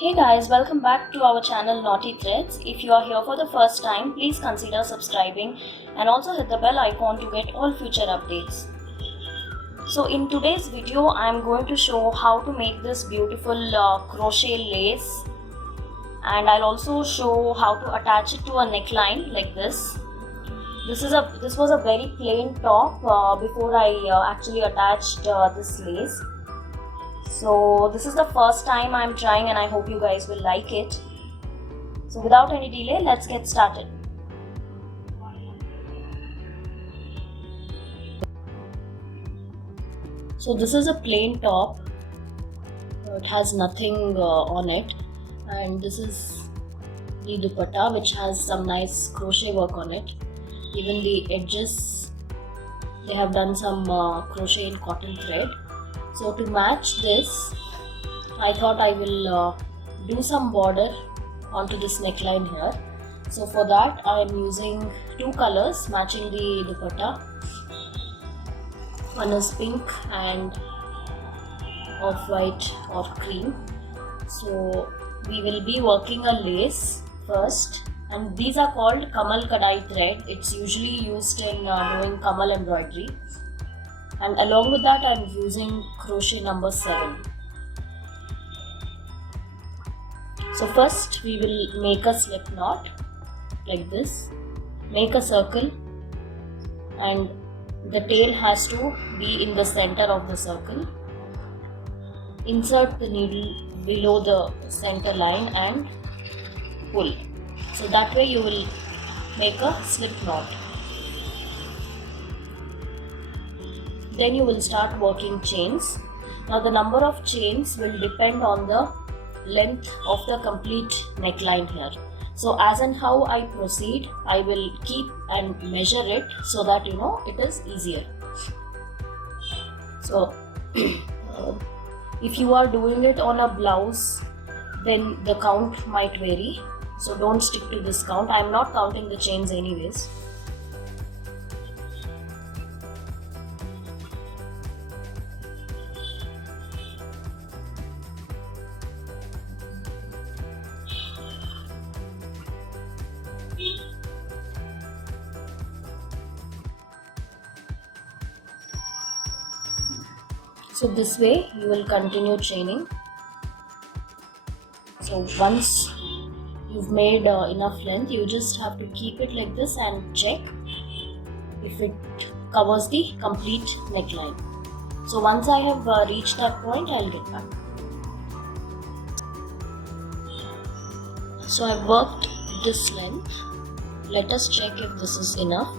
Hey guys, welcome back to our channel Naughty Threads. If you are here for the first time, please consider subscribing and also hit the bell icon to get all future updates. So in today's video, I am going to show how to make this beautiful crochet lace, and I'll also show how to attach it to a neckline like this. This was a very plain top before I actually attached this lace. So this is the first time I'm trying and I hope you guys will like it. So without any delay, let's get started. So this is a plain top. It has nothing on it, and this is the dupatta, which has some nice crochet work on it. Even the edges, they have done some crochet in cotton thread. So to match this, I thought I will do some border onto this neckline here. So for that, I am using two colors matching the dupatta. One is pink and off-white or cream. So we will be working a lace first, and these are called kamal kadai thread. It's usually used in doing kamal embroidery. And along with that, I am using crochet number 7. So first we will make a slip knot like this. Make a circle, and the tail has to be in the center of the circle. Insert the needle below the center line and pull. So that way you will make a slip knot. Then you will start working chains. Now the number of chains will depend on the length of the complete neckline here. So as and how I proceed, I will keep and measure it so that it is easier. So if you are doing it on a blouse, then the count might vary. So don't stick to this count. I am not counting the chains anyways. So this way you will continue chaining. So once you've made enough length, you just have to keep it like this and check if it covers the complete neckline. So once I have reached that point, I'll get back. So I've worked this length. Let us check if this is enough.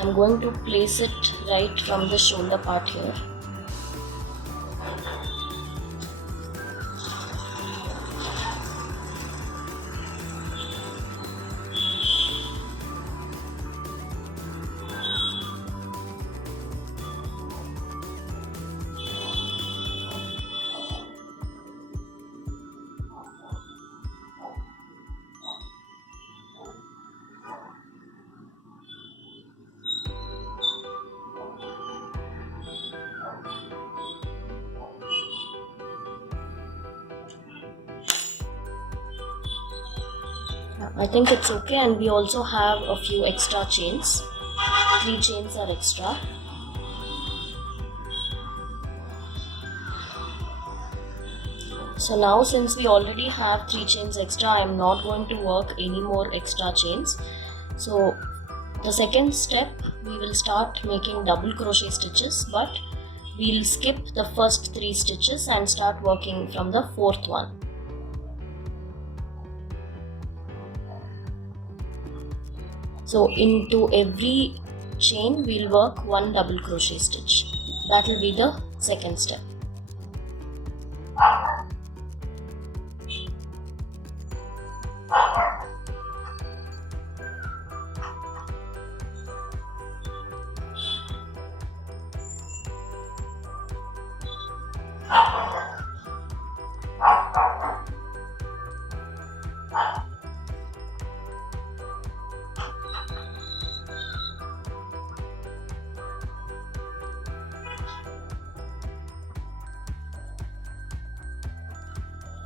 I'm going to place it right from the shoulder part here. I think it's okay, and we also have a few extra chains. 3 chains are extra. So now since we already have 3 chains extra, I am not going to work any more extra chains. So the second step, we will start making double crochet stitches, but we'll skip the first 3 stitches and start working from the 4th one. So into every chain we'll work 1 double crochet stitch. That will be the second step.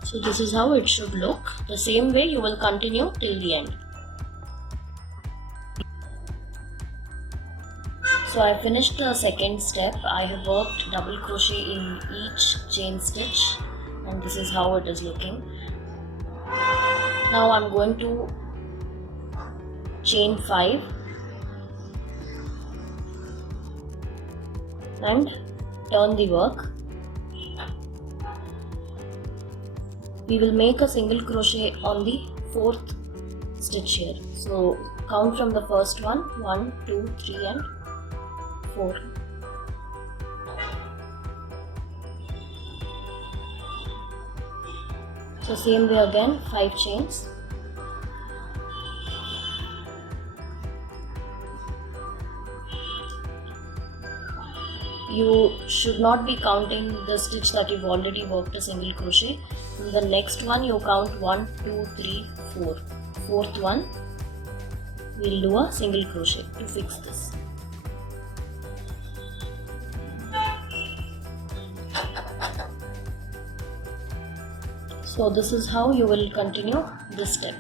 So this is how it should look. The same way you will continue till the end. So I finished the second step. I have worked double crochet in each chain stitch, and this is how it is looking. Now I'm going to chain 5 and turn the work. We will make a single crochet on the 4th stitch here. So count from the first one, 1, 2, 3 and 4. So same way again, 5 chains. You should not be counting the stitch that you've already worked a single crochet. In the next one you count 1, 2, 3, 4. 4th one we'll do a single crochet to fix this. So this is how you will continue this step.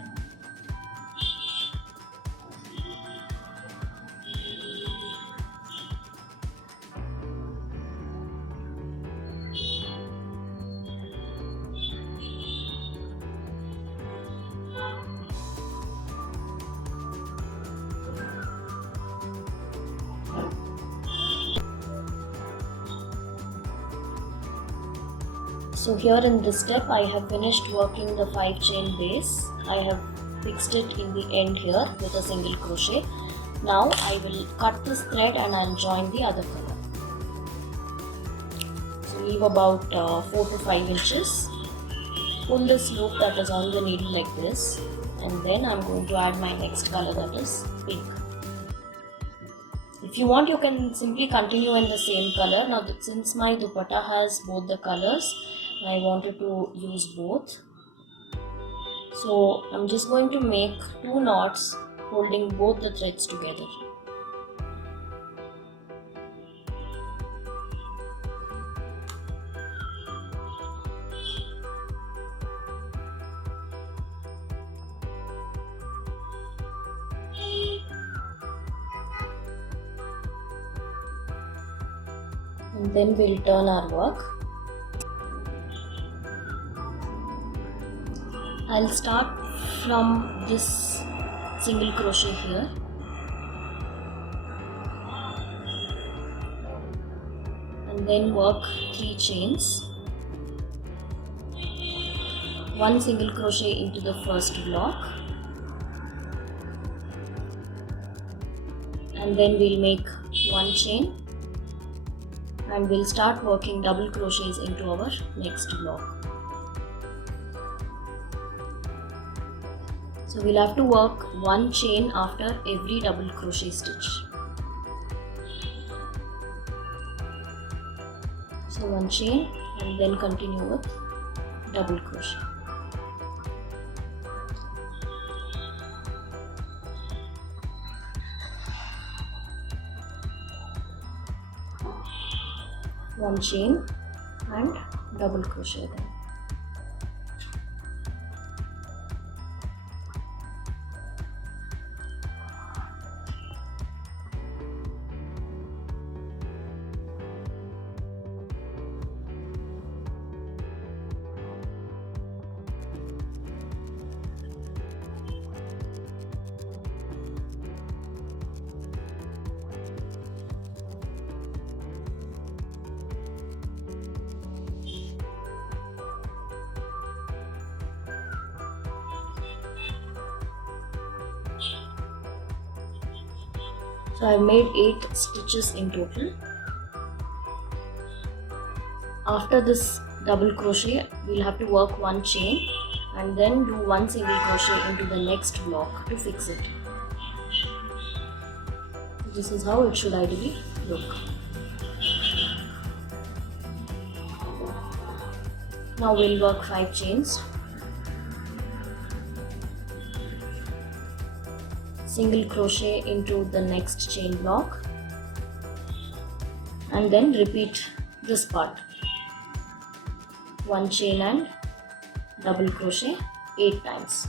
So here in this step I have finished working the 5 chain base. I have fixed it in the end here with a single crochet. Now I will cut this thread and I'll join the other color. So leave about 4 to 5 inches. Pull this loop that is on the needle like this, and then I'm going to add my next color, that is pink. If you want, you can simply continue in the same color. Now since my dupatta has both the colors, I wanted to use both. So I'm just going to make 2 knots holding both the threads together. And then we'll turn our work. I'll start from this single crochet here and then work 3 chains, 1 single crochet into the first block, and then we'll make 1 chain and we'll start working double crochets into our next block. So we'll have to work 1 chain after every double crochet stitch. So 1 chain and then continue with double crochet. One chain and double crochet then. So I made 8 stitches in total. After this double crochet, we'll have to work 1 chain and then do 1 single crochet into the next block to fix it. This is how it should ideally look. Now we'll work 5 chains. Single crochet into the next chain block and then repeat this part. 1 chain and double crochet 8 times.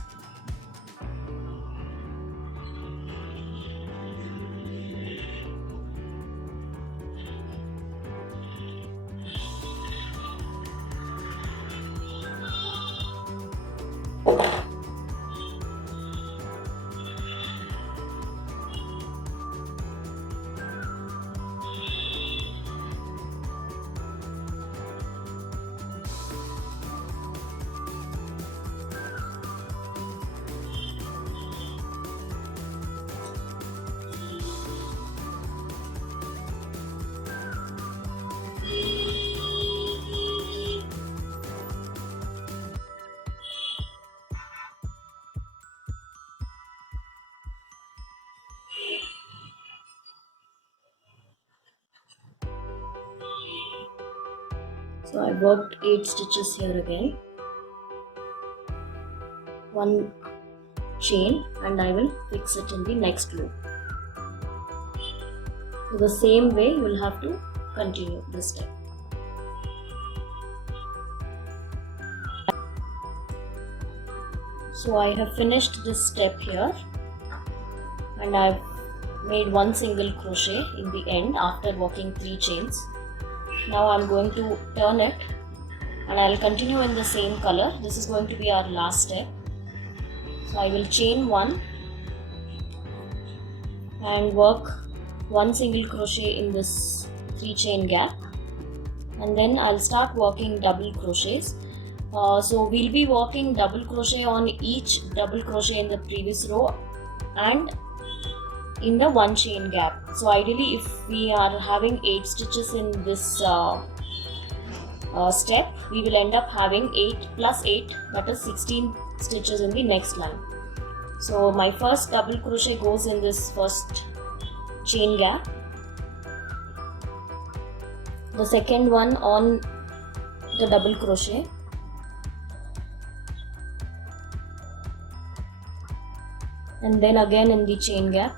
So I worked 8 stitches here again, 1 chain, and I will fix it in the next loop. So the same way you will have to continue this step. So I have finished this step here, and I've made 1 single crochet in the end after working 3 chains. Now I'm going to turn it and I'll continue in the same color. This is going to be our last step. So I will chain 1 and work 1 single crochet in this 3 chain gap, and then I'll start working double crochets. So we'll be working double crochet on each double crochet in the previous row and in the 1 chain gap. So ideally, if we are having 8 stitches in this step, we will end up having 8 plus 8, that is 16 stitches in the next line. So my first double crochet goes in this first chain gap, the second one on the double crochet, and then again in the chain gap,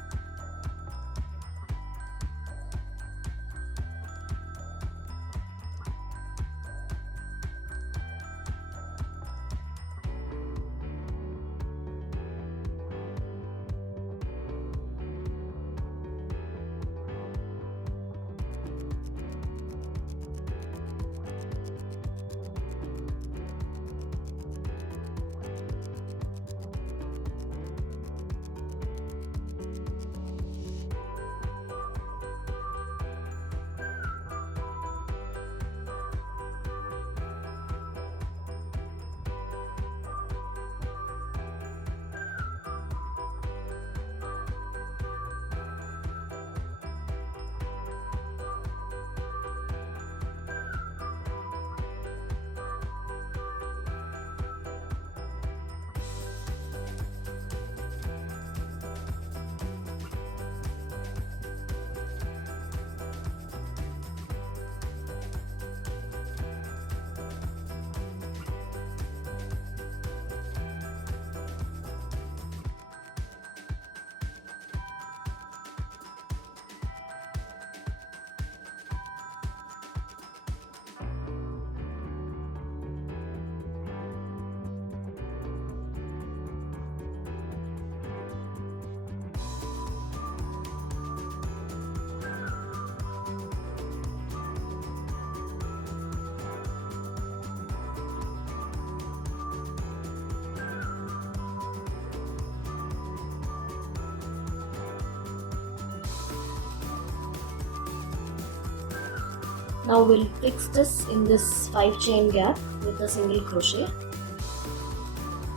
now we'll fix this in this 5 chain gap with a single crochet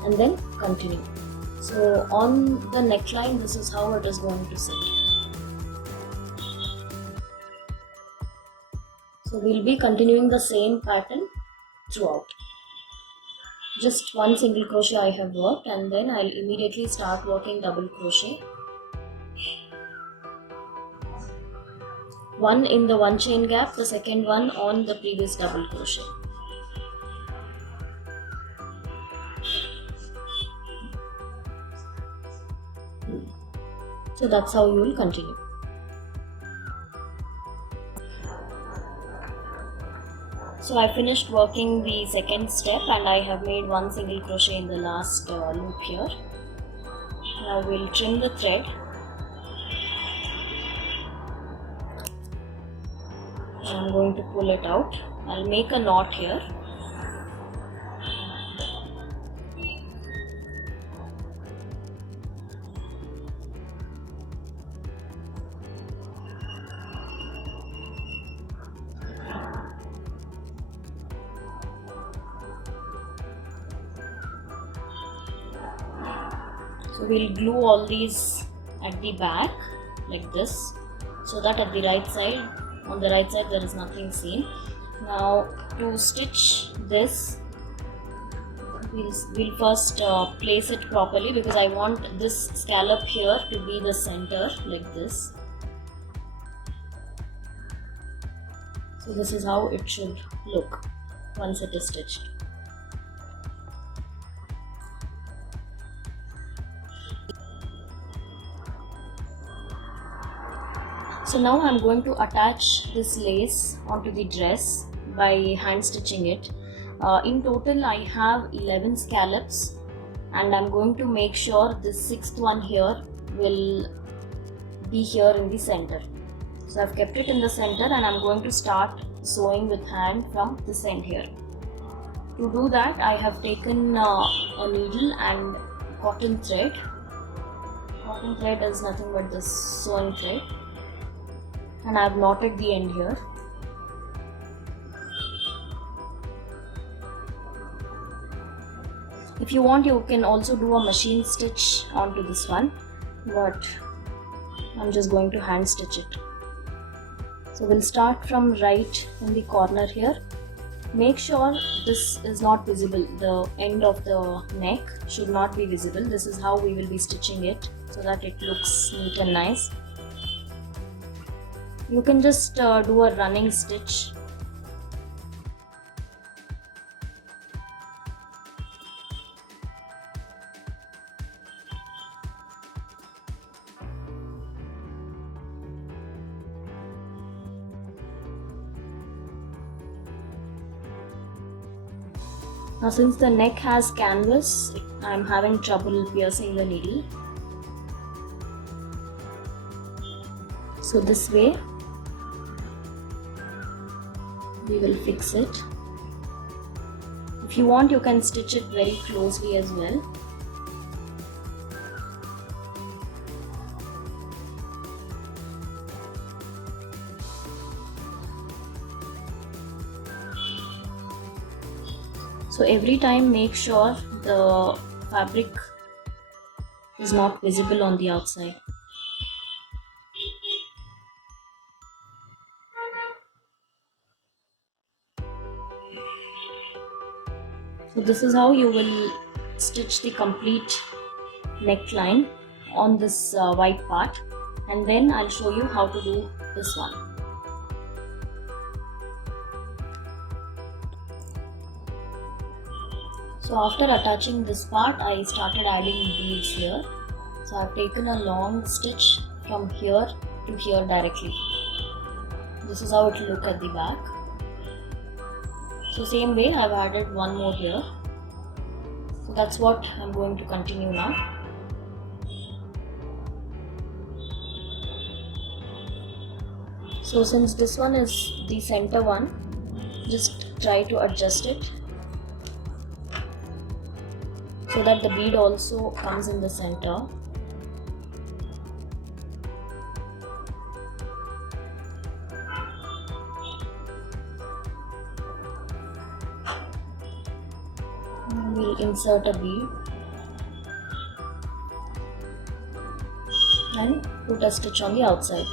and then continue. So on the neckline, this is how it is going to sit. So we'll be continuing the same pattern throughout. Just 1 single crochet I have worked, and then I'll immediately start working double crochet. 1 in the 1 chain gap, the second one on the previous double crochet. So that's how you will continue. So So I finished working the second step and I have made one single crochet in the last loop here. Now we'll trim the thread. I'm going to pull it out. I'll make a knot here. So we'll glue all these at the back like this, so that at the right side, on the right side there is nothing seen. Now to stitch this, we'll first place it properly, because I want this scallop here to be the center like this. So this is how it should look once it is stitched. So now I'm going to attach this lace onto the dress by hand stitching it. In total I have 11 scallops, and I'm going to make sure the 6th one here will be here in the center. So I've kept it in the center and I'm going to start sewing with hand from this end here. To do that, I have taken a needle and cotton thread. Cotton thread is nothing but this sewing thread, and I have knotted the end here. If you want, you can also do a machine stitch onto this one, but I'm just going to hand stitch it. So we'll start from right in the corner here. Make sure this is not visible. The end of the neck should not be visible. This is how we will be stitching it, so that it looks neat and nice. You can just do a running stitch. Now since the neck has canvas, I am having trouble piercing the needle. So this way we will fix it. If you want, you can stitch it very closely as well. So every time make sure the fabric is not visible on the outside. So this is how you will stitch the complete neckline on this white part, and then I'll show you how to do this one. So after attaching this part, I started adding beads here. So I've taken a long stitch from here to here directly. This is how it will look at the back. So same way I've added one more here. So that's what I'm going to continue now. So since this one is the center one, just try to adjust it so that the bead also comes in the center. We'll insert a bead and put a stitch on the outside.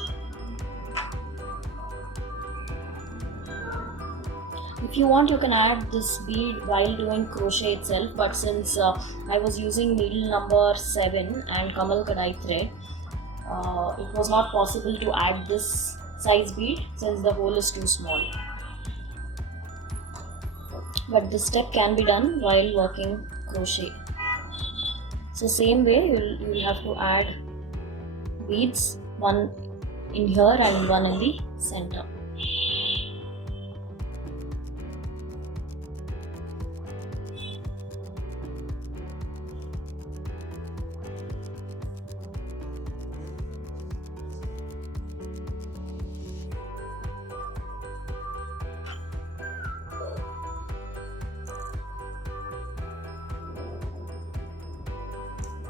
If you want, you can add this bead while doing crochet itself, but since I was using needle number 7 and Kamal Kadai thread, it was not possible to add this size bead since the hole is too small. But this step can be done while working crochet. So same way you'll have to add beads, one in here and one in the center.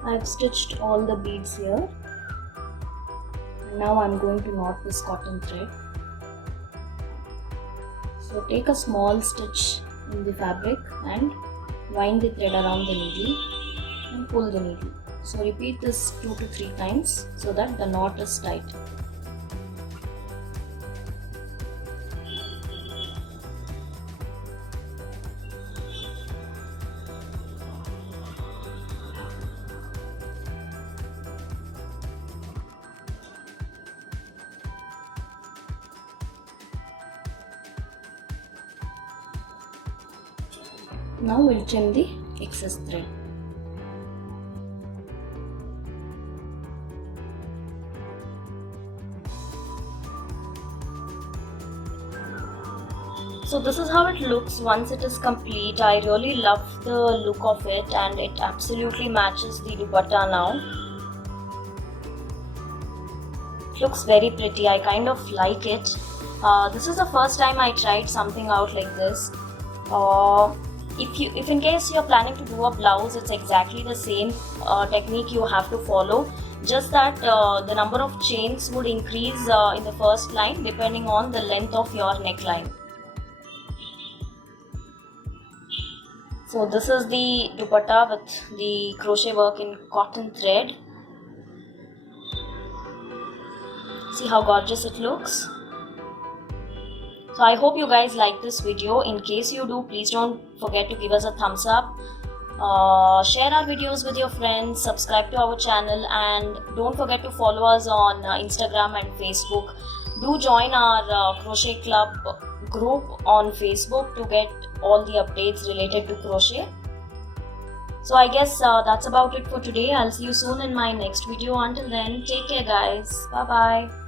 I've stitched all the beads here. Now I'm going to knot this cotton thread. So take a small stitch in the fabric and wind the thread around the needle and pull the needle. So repeat this 2 to 3 times so that the knot is tight. Now we'll trim the excess thread. So this is how it looks once it is complete. I really love the look of it and it absolutely matches the dupatta now. It looks very pretty. I kind of like it. This is the first time I tried something out like this. If in case you're planning to do a blouse, it's exactly the same technique you have to follow, just that the number of chains would increase in the first line depending on the length of your neckline. So this is the dupatta with the crochet work in cotton thread. See how gorgeous it looks. So I hope you guys like this video. In case you do, please don't forget to give us a thumbs up. Share our videos with your friends, subscribe to our channel, and don't forget to follow us on Instagram and Facebook. Do join our crochet club group on Facebook to get all the updates related to crochet. So I guess that's about it for today. I'll see you soon in my next video. Until then, take care guys. Bye bye.